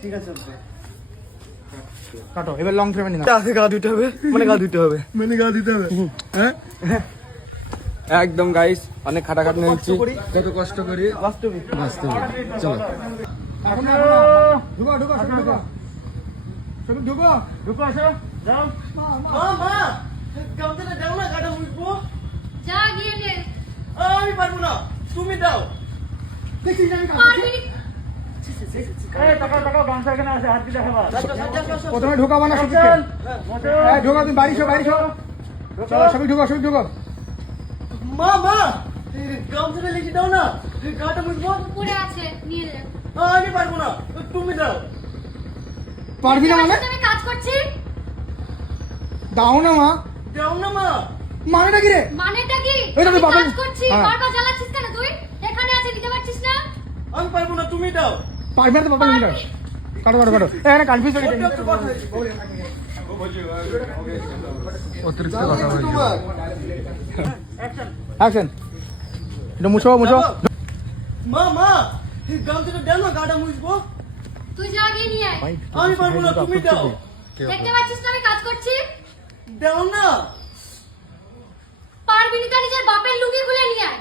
ঠিক আছে কাটো এবার লং ফ্রেমে নিন গা ধুতে হবে মানে গা ধুতে হবে হ্যাঁ একদম গাইস অনেক খাটাখাটনি নিচ্ছি কত কষ্ট করি বাস্তবিক চলো ঢুকো ঢুকো ঢুকো ঢুকো আসো যাও মা কাউতে না যাও না গাড়ি উঠবো যা গিয়ে নে আমি পারবো না তুমি দাও দেখি আমি পারবি প্রথমে ঢোকাবো না ঢোকা তুমি বাড়ি বাইরে চলো সবাই ঢোকা মা গামছাটা লিখে দাও না গাটা মুছবো উপরে আছে নিয়ে নে আমি পারবো না তুমি দাও পারবি না মানে আমি কাজ করছি দাও না মা দাও না মা মানেটা কি রে মানেটা কি এটা তো আমি বাবা- কাজ করছি হ্যাঁ। বারবার জ্বালাচ্ছিস কেন তুই এখানে আছে দিতে পারছিস না আমি পারবো না তুমি দাও পারবি না তো বাবা মিটার কাটো এখানে কনফিউজ হয়ে গেছে অতিরিক্ত কথা বলছি অ্যাকশন এটা মুছো মা গামছাটা দাও না গাটা মুছবো তুই যা গিয়ে নিয়ে আয় আমি পারবো না তুমি দাও দেখতে পাচ্ছিস না আমি কাজ করছি দাও না পারবি না নিজের বাপের লুঙ্গি খুলে নিয়ে আয়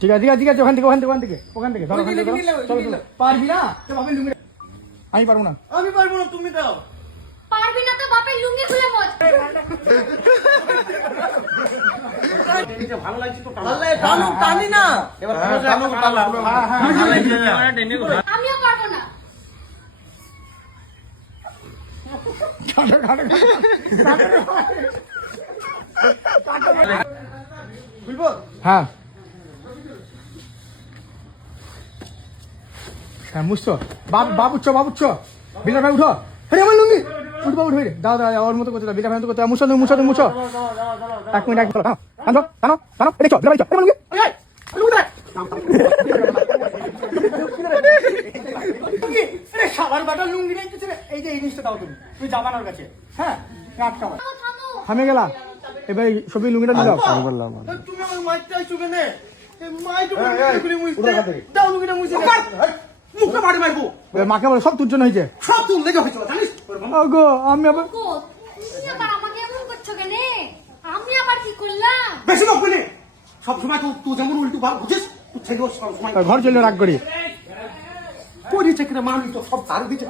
ঠিক আছে ওখান থেকে ধরো চলো পারবি না তো বাপের লুঙ্গি আমি পারবো না আমি পারবো না তুমি দাও পারবি না তো বাপের লুঙ্গি খুলে মোচ ভালো লাগছে তো টানি না আমিও পারবো না খুলবো হ্যাঁ মুছছো বাবুচ্ছ বিলা ভাই উঠো আরে আমার লুঙ্গি উঠবো দাও ওর মতো করতে দাও বিলা ভাই করতে মুছো 1 মিনিট টানো এটা চল বিলা ভাই চল আমার লুঙ্গি সাবার বাটা লুঙ্গি নিতেছে এই যে এই জিনিসটা দাও তুমি জামানোর কাছে হ্যাঁ আটকাও থামে গেলা এবার সবই লুঙ্গিটা নিয়ে দাও তুমি আমার মাইতে আইছো কেনে মাই তো খুলে মুছতে দাও লুঙ্গিটা মুছে মুখটা মারি মারবো মাকে বলে সব তোর জন্য হয়েছে সব তুই লেগে হইছো জানিস গো আমি আবার গো তুমি আবার আমাকে এমন করছো কেন আমি আবার কি করলাম বেশি লোক বলে সব সময় তুই যেমন উল্টো ভাব বুঝিস তুই ছেলে সব সময় ঘর চলে রাগ করি পরিচয় করে মানুষ তো সব তার দিচ্ছে